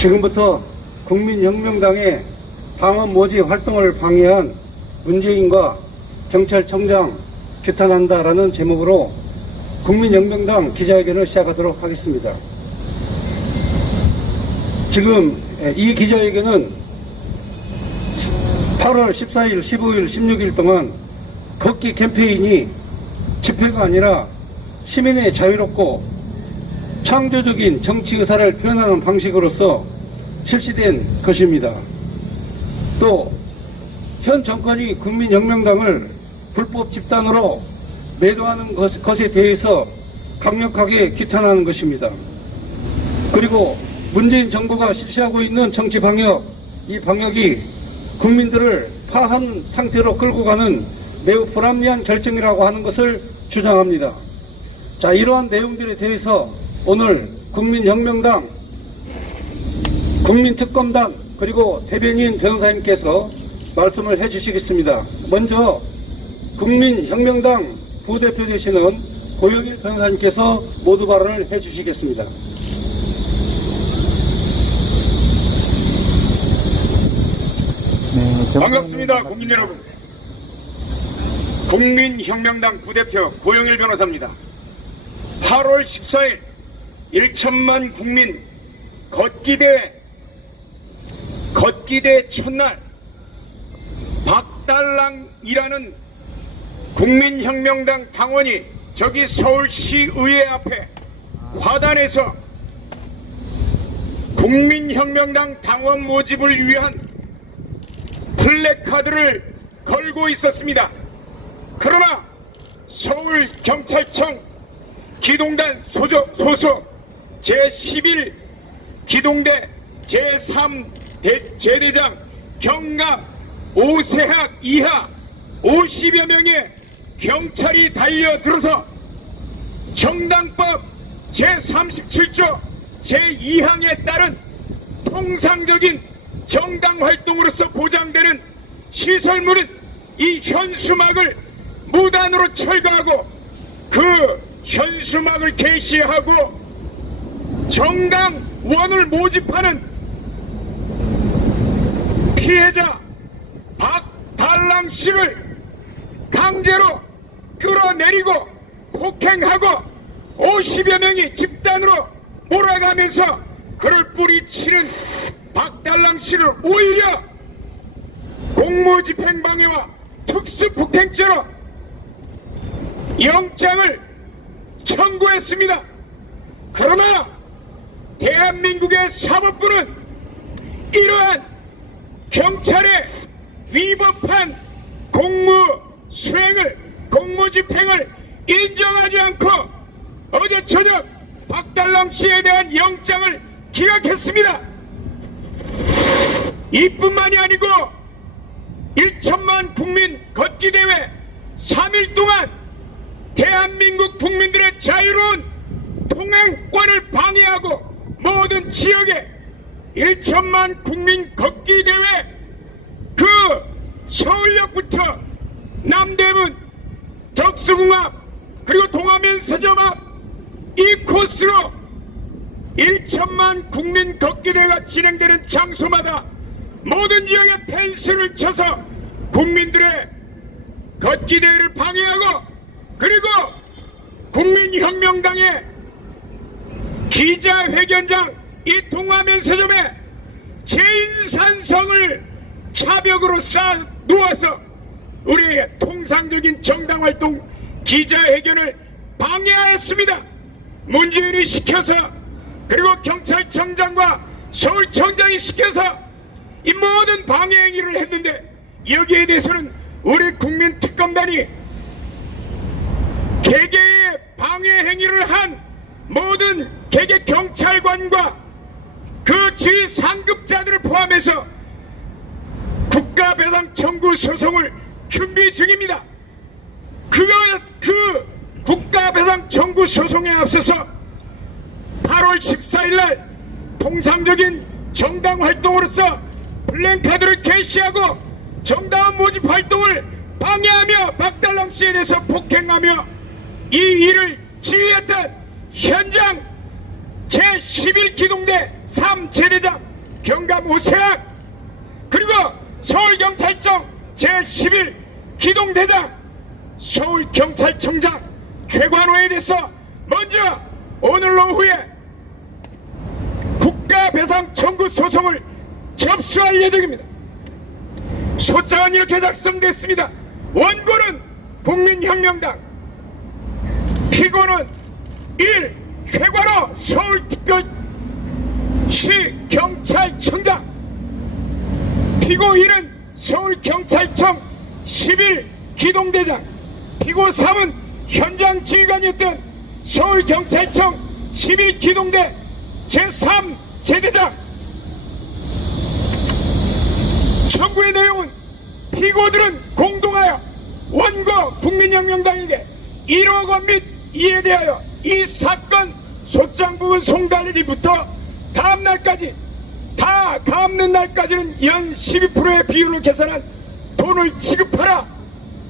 지금부터 국민혁명당의 당원 모집 활동을 방해한 문재인과 경찰청장 규탄한다라는 제목으로 국민혁명당 기자회견을 시작하도록 하겠습니다. 지금 이 기자회견은 8월 14일, 15일, 16일 동안 걷기 캠페인이 집회가 아니라 시민의 자유롭고 창조적인 정치 의사를 표현하는 방식으로서 실시된 것입니다. 또 현 정권이 국민혁명당을 불법 집단으로 매도하는 것에 대해서 강력하게 규탄하는 것입니다. 그리고 문재인 정부가 실시하고 있는 정치 방역, 이 방역이 국민들을 파산 상태로 끌고 가는 매우 불합리한 결정이라고 하는 것을 주장합니다. 자, 이러한 내용들에 대해서 오늘 국민혁명당, 국민특검단, 그리고 대변인 변호사님께서 말씀을 해주시겠습니다. 먼저 국민혁명당 부대표 되시는 고영일 변호사님께서 모두 발언을 해주시겠습니다. 반갑습니다. 국민 여러분. 국민혁명당 부대표 고영일 변호사입니다. 8월 14일 1천만 국민 걷기대 첫날 박달랑이라는 국민혁명당 당원이 저기 서울시의회 앞에 화단에서 국민혁명당 당원 모집을 위한 플래카드를 걸고 있었습니다. 그러나 서울경찰청 기동단 소속 제11 기동대 제3제대장 경감 오세학 이하 50여 명의 경찰이 달려들어서 정당법 제37조 제2항에 따른 통상적인 정당활동으로서 보장되는 시설물은 이 현수막을 무단으로 철거하고 그 현수막을 게시하고 정당원을 모집하는 피해자 박달랑 씨를 강제로 끌어내리고 폭행하고 50여 명이 집단으로 몰아가면서 그를 뿌리치는 박달랑 씨를 오히려 공무집행방해와 특수폭행죄로 영장을 청구했습니다. 그러나 대한민국의 사법부는 이러한 경찰의 위법한 공무집행을 인정하지 않고 어제 저녁 박달랑 씨에 대한 영장을 기각했습니다. 이뿐만이 아니고 1천만 국민 걷기 대회 3일 동안 대한민국 국민들의 자유로운 통행권을 방해하고 모든 지역에 1천만 국민 걷기 대회 그 서울역부터 남대문 덕수궁 앞 그리고 동화면 서점 앞 이 코스로 1천만 국민 걷기 대회가 진행되는 장소마다 모든 지역에 펜스를 쳐서 국민들의 걷기 대회를 방해하고 그리고 국민혁명당의 기자회견장 이 동화면 서점에 제인산성을 차벽으로 쌓아 놓아서 우리의 통상적인 정당활동 기자회견을 방해하였습니다. 문재인이 시켜서 그리고 경찰청장과 서울청장이 시켜서 이 모든 방해 행위를 했는데 여기에 대해서는 우리 국민특검단이 개개의 방해 행위를 한 모든 개개 경찰관과 그 주위 상급자들을 포함해서 국가배상 청구 소송을 준비 중입니다. 그 국가배상 청구 소송에 앞서서 8월 14일 날 통상적인 정당 활동으로서 플랜카드를 게시하고 정당원 모집 활동을 방해하며 박달랑 씨에 대해서 폭행하며 이 일을 지휘했던 현장 제11기동대 제3제대장 경감 오세학, 그리고 서울경찰청 제11 기동대장 서울경찰청장 최관호에 대해서 먼저 오늘 오후에 국가배상 청구 소송을 접수할 예정입니다. 소장은 이렇게 작성됐습니다. 원고는 국민혁명당, 피고는 1. 최관호 서울특별시 경찰청장, 피고 1은 서울경찰청 11 기동대장, 피고 3은 현장 지휘관이었던 서울경찰청 11 기동대 제3제대장. 청구의 내용은 피고들은 공동하여 원고 국민혁명당에게 1억 원 및 이에 대하여 이 사건 소장 부분 송달일부터 다음 날까지 다 갚는 날까지는 연 12%의 비율로 계산한 돈을 지급하라.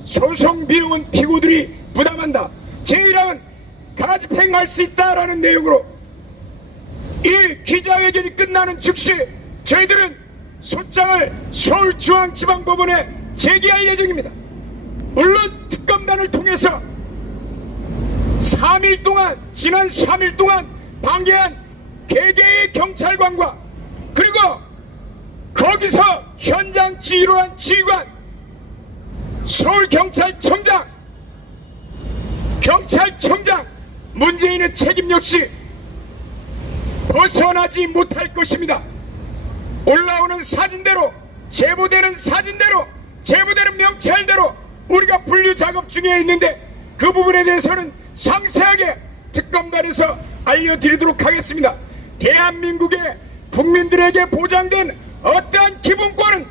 소송 비용은 피고들이 부담한다. 제1항은 가집행할 수 있다라는 내용으로 이 기자회견이 끝나는 즉시 저희들은 소장을 서울중앙지방법원에 제기할 예정입니다. 물론 특검단을 통해서 3일 동안, 지난 3일 동안 방해한 개개의 경찰관과 그리고 거기서 현장 지휘로 한 지휘관, 서울경찰청장, 경찰청장, 문재인의 책임 역시 벗어나지 못할 것입니다. 올라오는 사진대로, 제보되는 사진대로, 제보되는 명찰대로 우리가 분류 작업 중에 있는데 그 부분에 대해서는 상세하게 특검단에서 알려드리도록 하겠습니다. 대한민국의 국민들에게 보장된 어떠한 기본권은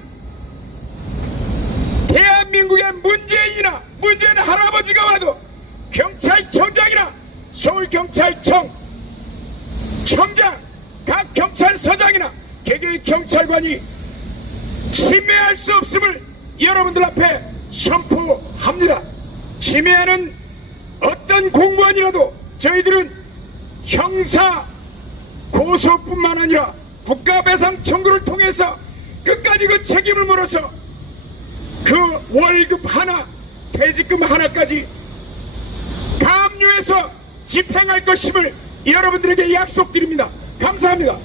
대한민국의 문재인이나 문재인 할아버지가 와도 경찰청장이나 서울경찰청 청장, 각 경찰서장이나 개개의 경찰관이 침해할 수 없음을 여러분들 앞에 선포합니다. 침해하는 어떤 공무원이라도 저희들은 형사 고소뿐만 아니라 국가배상 청구를 통해서 끝까지 그 책임을 물어서 그 월급 하나, 퇴직금 하나까지 감류해서 집행할 것임을 여러분들에게 약속드립니다. 감사합니다.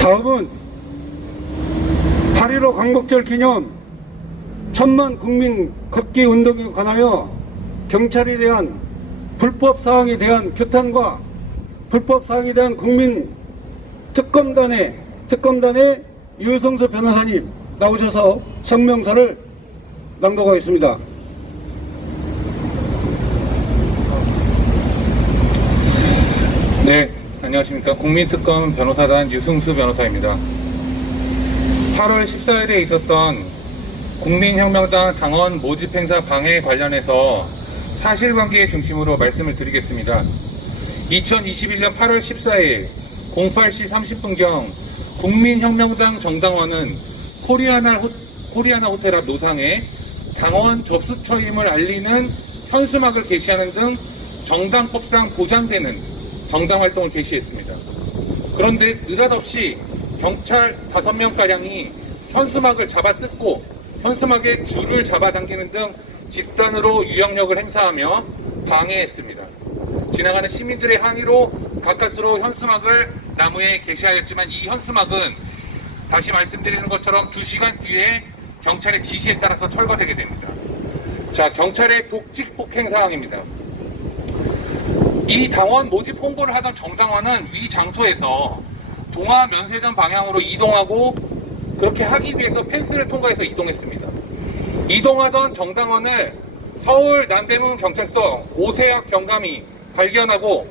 다음은 8.15 광복절 기념 천만 국민 걷기 운동에 관하여 경찰에 대한 불법 사항에 대한 규탄과 불법 사항에 대한 국민 특검단의 유성수 변호사님 나오셔서 성명서를 낭독하겠습니다. 네, 안녕하십니까. 국민특검 변호사단 유승수 변호사입니다. 8월 14일에 있었던 국민혁명당 당원 모집 행사 방해 관련해서 사실관계 중심으로 말씀을 드리겠습니다. 2021년 8월 14일 08시 30분경 국민혁명당 정당원은 코리아나 호텔 앞 노상에 당원 접수처임을 알리는 현수막을 게시하는 등 정당법상 보장되는 정당활동을 개시했습니다. 그런데 느닷없이 경찰 5명가량이 현수막을 잡아 뜯고 현수막에 줄을 잡아당기는 등 집단으로 유영력을 행사하며 방해했습니다. 지나가는 시민들의 항의로 가까스로 현수막을 나무에 게시하였지만 이 현수막은 다시 말씀드리는 것처럼 2시간 뒤에 경찰의 지시에 따라서 철거되게 됩니다. 자, 경찰의 독직 폭행 사항입니다. 이 당원 모집 홍보를 하던 정당원은 위 장소에서 동아 면세점 방향으로 이동하고 그렇게 하기 위해서 펜스를 통과해서 이동했습니다. 이동하던 정당원을 서울 남대문 경찰서 오세학 경감이 발견하고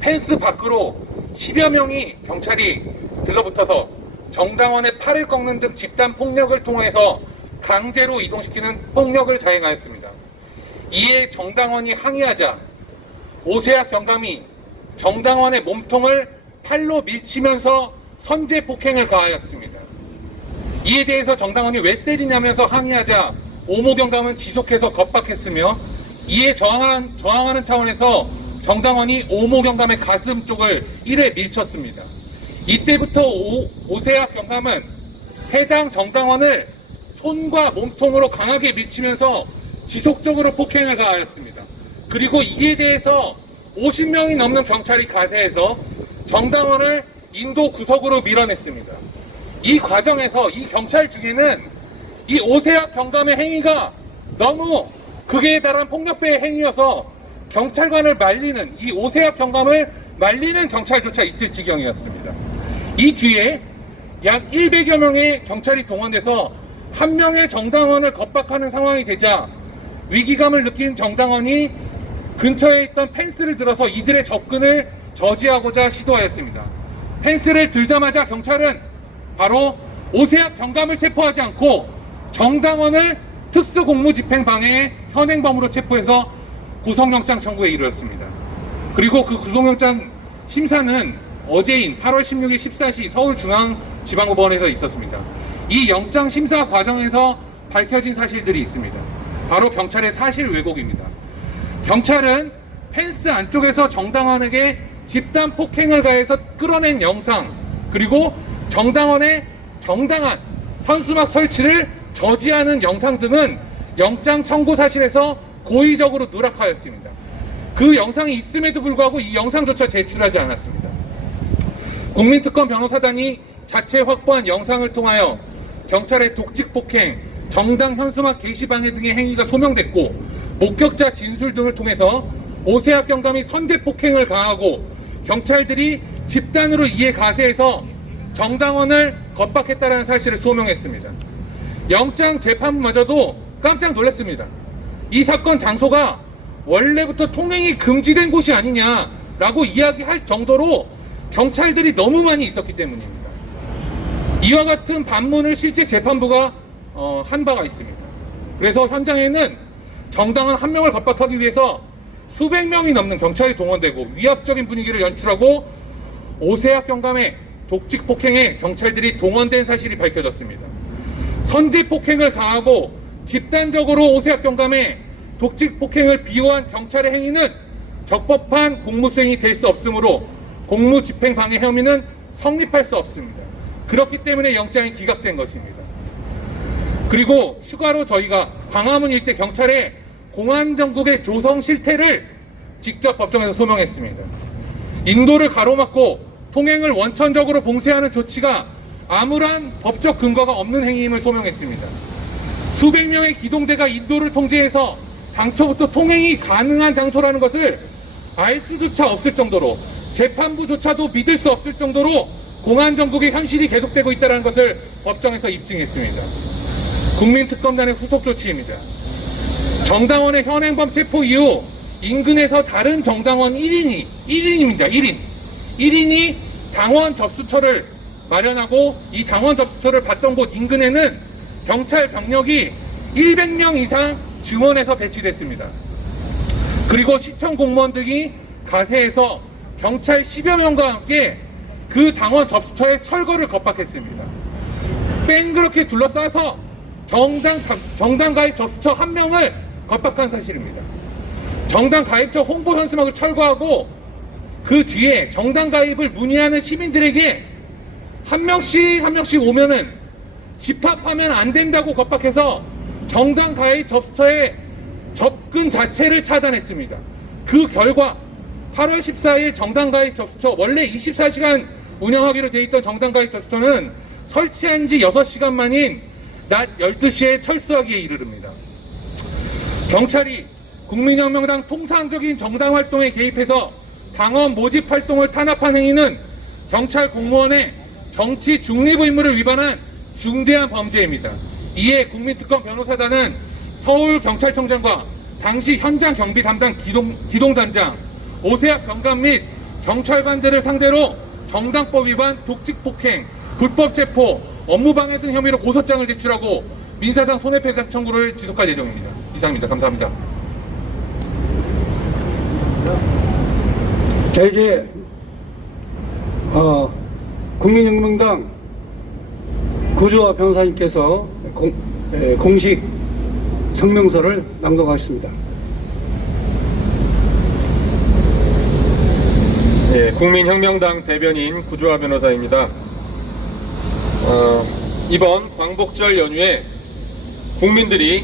펜스 밖으로 10여 명이 경찰이 들러붙어서 정당원의 팔을 꺾는 등 집단 폭력을 통해서 강제로 이동시키는 폭력을 자행하였습니다. 이에 정당원이 항의하자 오세학 경감이 정당원의 몸통을 팔로 밀치면서 선제 폭행을 가하였습니다. 이에 대해서 정당원이 왜 때리냐면서 항의하자 오모 경감은 지속해서 겁박했으며 이에 저항하는 차원에서 정당원이 오모 경감의 가슴 쪽을 1회 밀쳤습니다. 이때부터 오세학 경감은 해당 정당원을 손과 몸통으로 강하게 밀치면서 지속적으로 폭행을 가하였습니다. 그리고 이에 대해서 50명이 넘는 경찰이 가세해서 정당원을 인도 구석으로 밀어냈습니다. 이 과정에서 이 경찰 중에는 이 오세학 경감의 행위가 너무 극에 달한 폭력배의 행위여서 경찰관을 말리는, 이 오세학 경감을 말리는 경찰조차 있을 지경이었습니다. 이 뒤에 약 100여 명의 경찰이 동원돼서 한 명의 정당원을 겁박하는 상황이 되자 위기감을 느낀 정당원이 근처에 있던 펜스를 들어서 이들의 접근을 저지하고자 시도하였습니다. 펜스를 들자마자 경찰은 바로 오세학 경감을 체포하지 않고 정당원을 특수공무집행방해 현행범으로 체포해서 구속영장 청구에 이르렀습니다. 그리고 그 구속영장 심사는 어제인 8월 16일 14시 서울중앙지방법원에서 있었습니다. 이 영장 심사 과정에서 밝혀진 사실들이 있습니다. 바로 경찰의 사실 왜곡입니다. 경찰은 펜스 안쪽에서 정당원에게 집단 폭행을 가해서 끌어낸 영상, 그리고 정당원의 정당한 현수막 설치를 저지하는 영상 등은 영장 청구 사실에서 고의적으로 누락하였습니다. 그 영상이 있음에도 불구하고 이 영상조차 제출하지 않았습니다. 국민특검 변호사단이 자체 확보한 영상을 통하여 경찰의 독직 폭행, 정당 현수막 게시방해 등의 행위가 소명됐고, 목격자 진술 등을 통해서 오세학 경감이 선제 폭행을 가하고 경찰들이 집단으로 이에 가세해서 정당원을 겁박했다는 사실을 소명했습니다. 영장 재판부마저도 깜짝 놀랐습니다. 이 사건 장소가 원래부터 통행이 금지된 곳이 아니냐라고 이야기할 정도로 경찰들이 너무 많이 있었기 때문입니다. 이와 같은 반문을 실제 재판부가 한 바가 있습니다. 그래서 현장에는 정당원 한 명을 겁박하기 위해서 수백 명이 넘는 경찰이 동원되고 위압적인 분위기를 연출하고 오세학 경감의 독직 폭행에 경찰들이 동원된 사실이 밝혀졌습니다. 선제 폭행을 가하고 집단적으로 오세학 경감의 독직 폭행을 비호한 경찰의 행위는 적법한 공무수행이 될 수 없으므로 공무집행방해 혐의는 성립할 수 없습니다. 그렇기 때문에 영장이 기각된 것입니다. 그리고 추가로 저희가 광화문 일대 경찰의 공안정국의 조성 실태를 직접 법정에서 소명했습니다. 인도를 가로막고 통행을 원천적으로 봉쇄하는 조치가 아무런 법적 근거가 없는 행위임을 소명했습니다. 수백 명의 기동대가 인도를 통제해서 당초부터 통행이 가능한 장소라는 것을 알 수조차 없을 정도로, 재판부조차도 믿을 수 없을 정도로 공안정국의 현실이 계속되고 있다는 것을 법정에서 입증했습니다. 국민특검단의 후속 조치입니다. 정당원의 현행범 체포 이후 인근에서 다른 정당원 1인입니다. 1인이 당원 접수처를 마련하고 이 당원 접수처를 받던 곳 인근에는 경찰 병력이 100명 이상 증원해서 배치됐습니다. 그리고 시청 공무원 등이 가세해서 경찰 10여 명과 함께 그 당원 접수처의 철거를 겁박했습니다. 뺑그렇게 둘러싸서 정당 가입 접수처 한 명을 겁박한 사실입니다. 정당 가입처 홍보 현수막을 철거하고 그 뒤에 정당 가입을 문의하는 시민들에게 한 명씩 오면은 집합하면 안 된다고 겁박해서 정당 가입 접수처의 접근 자체를 차단했습니다. 그 결과 8월 14일 정당 가입 접수처, 원래 24시간 운영하기로 돼 있던 정당 가입 접수처는 설치한 지 6시간 만인 낮 12시에 철수하기에 이르릅니다. 경찰이 국민혁명당 통상적인 정당 활동에 개입해서 당원 모집 활동을 탄압한 행위는 경찰 공무원의 정치 중립 의무를 위반한 중대한 범죄입니다. 이에 국민특검 변호사단은 서울경찰청장과 당시 현장 경비 담당 기동단장, 오세학 경감 및 경찰관들을 상대로 정당법 위반, 독직 폭행, 불법 체포, 업무방해 등 혐의로 고소장을 제출하고 민사상 손해배상 청구를 지속할 예정입니다. 이상입니다. 감사합니다. 자, 이제 국민혁명당 구조와 변호사님께서 공식 성명서를 낭독하셨습니다. 예, 국민혁명당 대변인 구주화 변호사입니다. 이번 광복절 연휴에 국민들이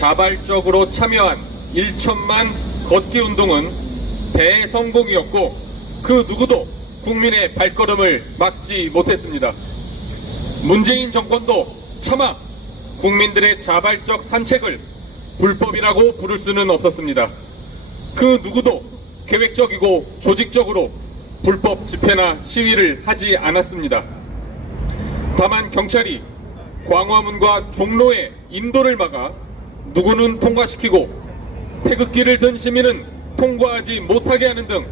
자발적으로 참여한 1천만 걷기 운동은 대성공이었고 그 누구도 국민의 발걸음을 막지 못했습니다. 문재인 정권도 차마 국민들의 자발적 산책을 불법이라고 부를 수는 없었습니다. 그 누구도 계획적이고 조직적으로 불법 집회나 시위를 하지 않았습니다. 다만 경찰이 광화문과 종로의 인도를 막아 누구는 통과시키고 태극기를 든 시민은 통과하지 못하게 하는 등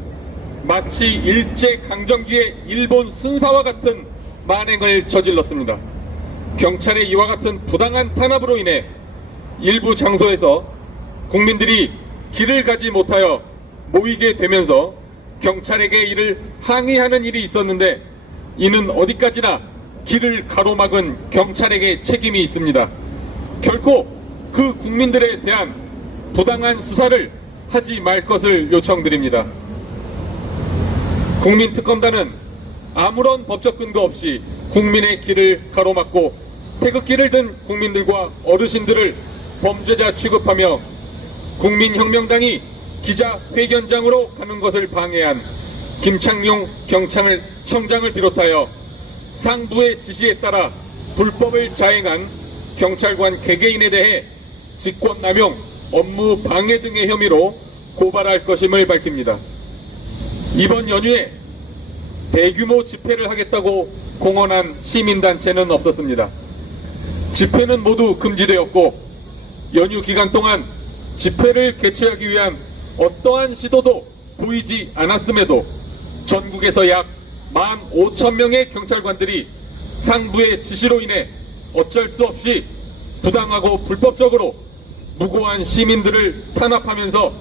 마치 일제강점기의 일본 순사와 같은 만행을 저질렀습니다. 경찰의 이와 같은 부당한 탄압으로 인해 일부 장소에서 국민들이 길을 가지 못하여 모이게 되면서 경찰에게 이를 항의하는 일이 있었는데 이는 어디까지나 길을 가로막은 경찰에게 책임이 있습니다. 결코 그 국민들에 대한 부당한 수사를 하지 말 것을 요청드립니다. 국민특검단은 아무런 법적 근거 없이 국민의 길을 가로막고 태극기를 든 국민들과 어르신들을 범죄자 취급하며 국민혁명당이 기자회견장으로 가는 것을 방해한 김창룡 경찰청장을 비롯하여 상부의 지시에 따라 불법을 자행한 경찰관 개개인에 대해 직권남용, 업무 방해 등의 혐의로 고발할 것임을 밝힙니다. 이번 연휴에 대규모 집회를 하겠다고 공언한 시민단체는 없었습니다. 집회는 모두 금지되었고 연휴 기간 동안 집회를 개최하기 위한 어떠한 시도도 보이지 않았음에도 전국에서 약 15,000명의 경찰관들이 상부의 지시로 인해 어쩔 수 없이 부당하고 불법적으로 무고한 시민들을 탄압하면서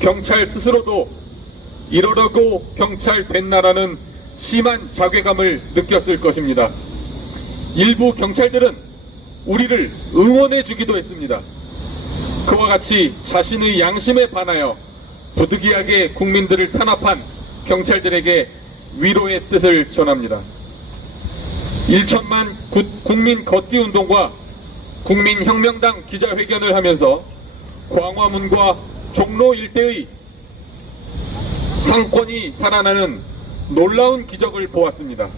경찰 스스로도 이러려고 경찰 됐나라는 심한 자괴감을 느꼈을 것입니다. 일부 경찰들은 우리를 응원해 주기도 했습니다. 그와 같이 자신의 양심에 반하여 부득이하게 국민들을 탄압한 경찰들에게 위로의 뜻을 전합니다. 1천만 국민 걷기 운동과 국민혁명당 기자회견을 하면서 광화문과 종로 일대의 상권이 살아나는 놀라운 기적을 보았습니다.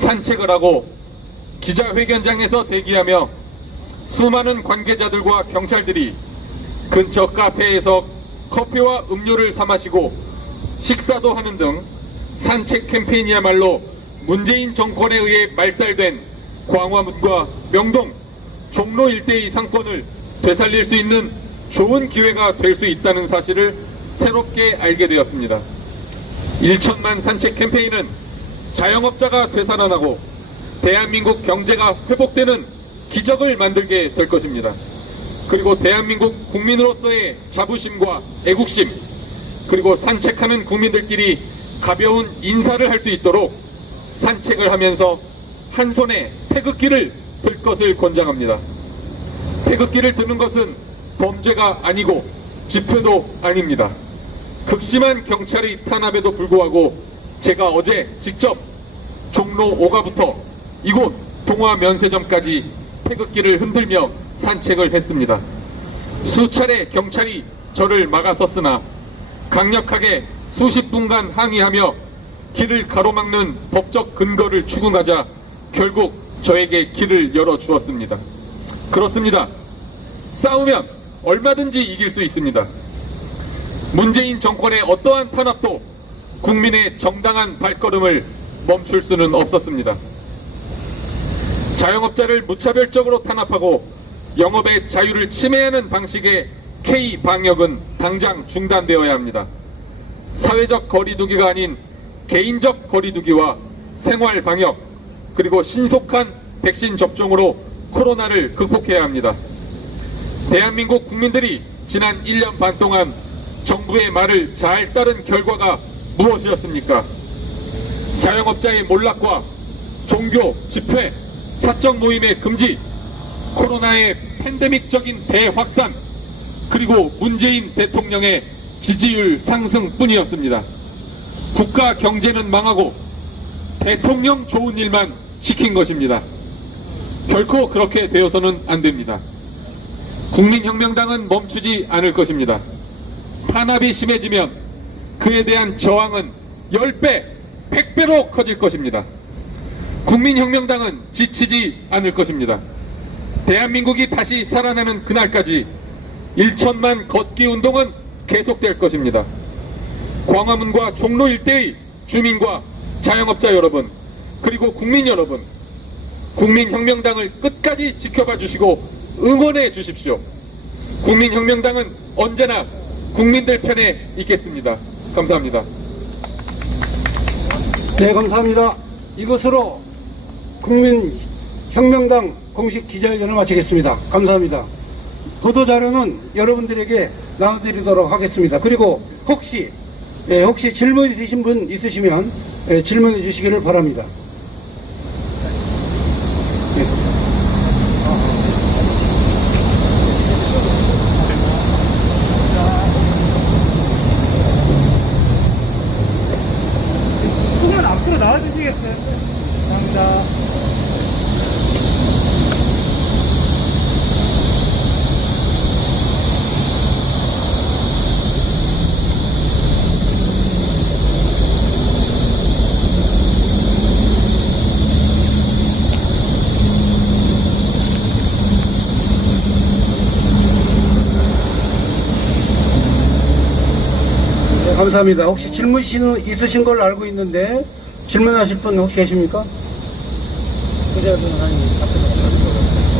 산책을 하고 기자회견장에서 대기하며 수많은 관계자들과 경찰들이 근처 카페에서 커피와 음료를 사 마시고 식사도 하는 등 산책 캠페인이야말로 문재인 정권에 의해 말살된 광화문과 명동, 종로 일대의 상권을 되살릴 수 있는 좋은 기회가 될 수 있다는 사실을 새롭게 알게 되었습니다. 1천만 산책 캠페인은 자영업자가 되살아나고 대한민국 경제가 회복되는 기적을 만들게 될 것입니다. 그리고 대한민국 국민으로서의 자부심과 애국심, 그리고 산책하는 국민들끼리 가벼운 인사를 할 수 있도록 산책을 하면서 한 손에 태극기를 들 것을 권장합니다. 태극기를 드는 것은 범죄가 아니고 집회도 아닙니다. 극심한 경찰의 탄압에도 불구하고 제가 어제 직접 종로 5가부터 이곳 동화면세점까지 태극기를 흔들며 산책을 했습니다. 수차례 경찰이 저를 막아섰으나 강력하게 수십 분간 항의하며 길을 가로막는 법적 근거를 추궁하자 결국 저에게 길을 열어주었습니다. 그렇습니다. 싸우면 얼마든지 이길 수 있습니다. 문재인 정권의 어떠한 탄압도 국민의 정당한 발걸음을 멈출 수는 없었습니다. 자영업자를 무차별적으로 탄압하고 영업의 자유를 침해하는 방식의 K-방역은 당장 중단되어야 합니다. 사회적 거리두기가 아닌 개인적 거리두기와 생활방역, 그리고 신속한 백신 접종으로 코로나를 극복해야 합니다. 대한민국 국민들이 지난 1년 반 동안 정부의 말을 잘 따른 결과가 무엇이었습니까? 자영업자의 몰락과 종교, 집회, 사적 모임의 금지, 코로나의 팬데믹적인 대확산, 그리고 문재인 대통령의 지지율 상승뿐이었습니다. 국가 경제는 망하고 대통령 좋은 일만 시킨 것입니다. 결코 그렇게 되어서는 안 됩니다. 국민혁명당은 멈추지 않을 것입니다. 탄압이 심해지면 그에 대한 저항은 10배, 100배로 커질 것입니다. 국민혁명당은 지치지 않을 것입니다. 대한민국이 다시 살아나는 그날까지 1천만 걷기 운동은 계속될 것입니다. 광화문과 종로 일대의 주민과 자영업자 여러분, 그리고 국민 여러분, 국민혁명당을 끝까지 지켜봐 주시고 응원해 주십시오. 국민혁명당은 언제나 국민들 편에 있겠습니다. 감사합니다. 네, 감사합니다. 이것으로 국민혁명당 공식 기자회견을 마치겠습니다. 감사합니다. 보도자료는 여러분들에게 나눠드리도록 하겠습니다. 그리고 혹시 질문 있으신 분 있으시면 질문해 주시기를 바랍니다. 조금만 앞으로 나와주시겠어요? 감사합니다. 네, 감사합니다. 혹시 질문 있으신 걸로 알고 있는데 질문하실 분 혹시 계십니까?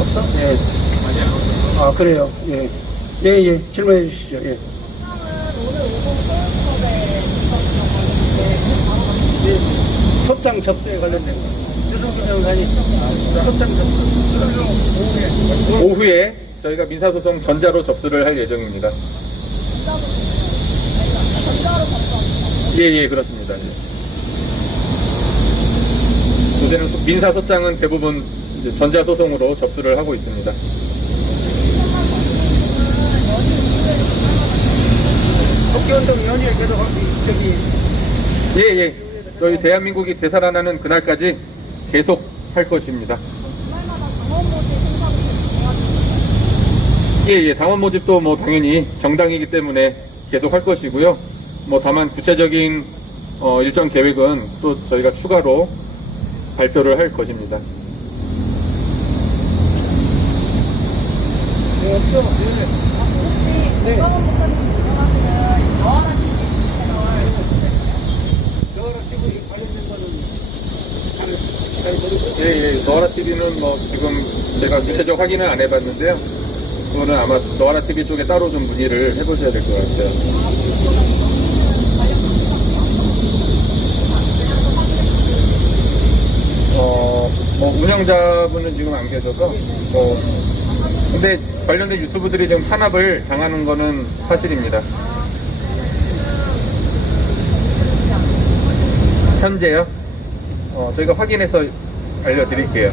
없어? 네. 아, 그래요. 예. 예, 질문해 주시죠. 예. 소장 접수에 관련된 거. 유승기 변호사님, 소장 접수. 오후에 저희가 민사소송 전자로 접수를 할 예정입니다. 예, 그렇습니다. 예. 요새는 민사소장은 대부분 이제 전자소송으로 접수를 하고 있습니다. 국회운동 연일 계속 예. 저희 대한민국이 되살아나는 그날까지 계속 할 것입니다. 예, 당원 모집도 뭐 당연히 정당이기 때문에 계속 할 것이고요. 뭐 다만 구체적인 일정 계획은 또 저희가 추가로 발표를 할 것입니다. 예, 노아라 TV는 뭐 지금 제가 구체적 확인을 안 해봤는데요. 그거는 아마 노아라 TV 쪽에 따로 좀 문의를 해보셔야 될 것 같아요. 뭐 운영자분은 지금 안 계셔서 근데 관련된 유튜브들이 지금 탄압을 당하는 거는 사실입니다. 현재요? 저희가 확인해서 알려드릴게요.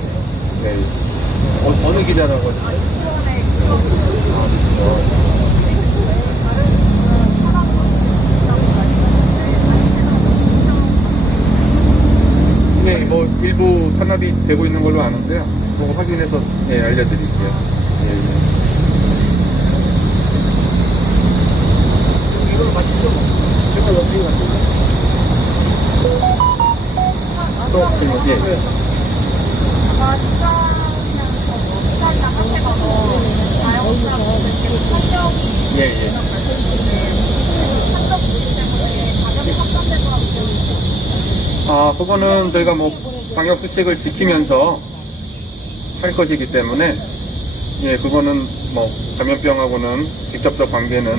네. 어느 기자라고 하셨어요? 네, 뭐 일부 탄압이 되고 있는 걸로 아는데요. 그거 확인해서 알려드릴게요. 이걸 마치죠. 제가 어떻게 갔습니까? 그거는 저희가 뭐 방역 수칙을 지키면서 할 것이기 때문에 그거는 뭐 감염병하고는 직접적 관계는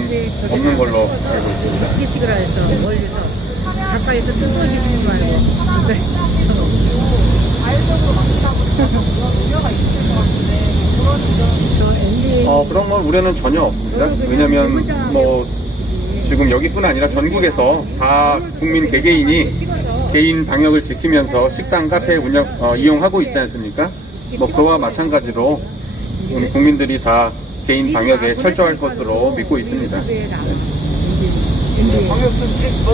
없는 걸로 알고 있습니다. 찍으라 해서 멀리서 가까이서 뜯어지는 거 알고. 그런 건 우려는 전혀 없습니다. 왜냐면 뭐 지금 여기뿐 아니라 전국에서 다 국민 개개인이 개인 방역을 지키면서 식당, 카페 이용하고 있지 않습니까? 뭐 그와 마찬가지로 우리 국민들이 다 개인 방역에 철저할 것으로 믿고 있습니다.